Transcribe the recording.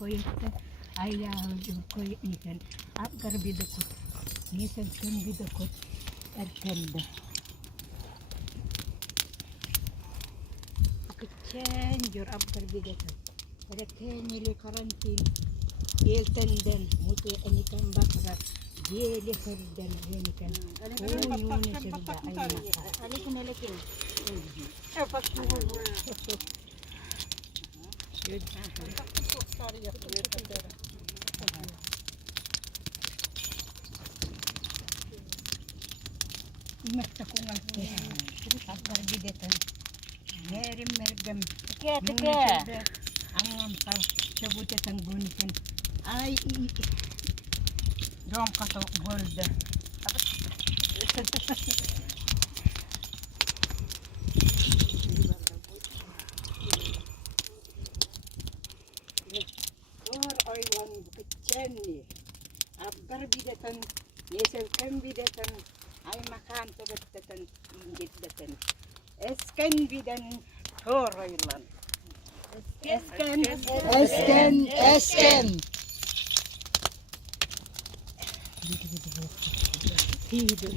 koyutte ayyağı koy iken apgar bidakut nisan kan bidakut erkende kitchen jor apgar bidakut erken ile karantin yeltenden mutu anikan bakra yele serdan yenikan yuni serda ayna alikum alakin Imasta ko nga apgar bidatan merim mergam Tike. ang sabutet ang gunikan ay dom kato gold Dor oylan kitchenni apgar bidatan yesel kan bidatan ay makan tebetatan bidatan esken bidan dor oylan Esken. Hidup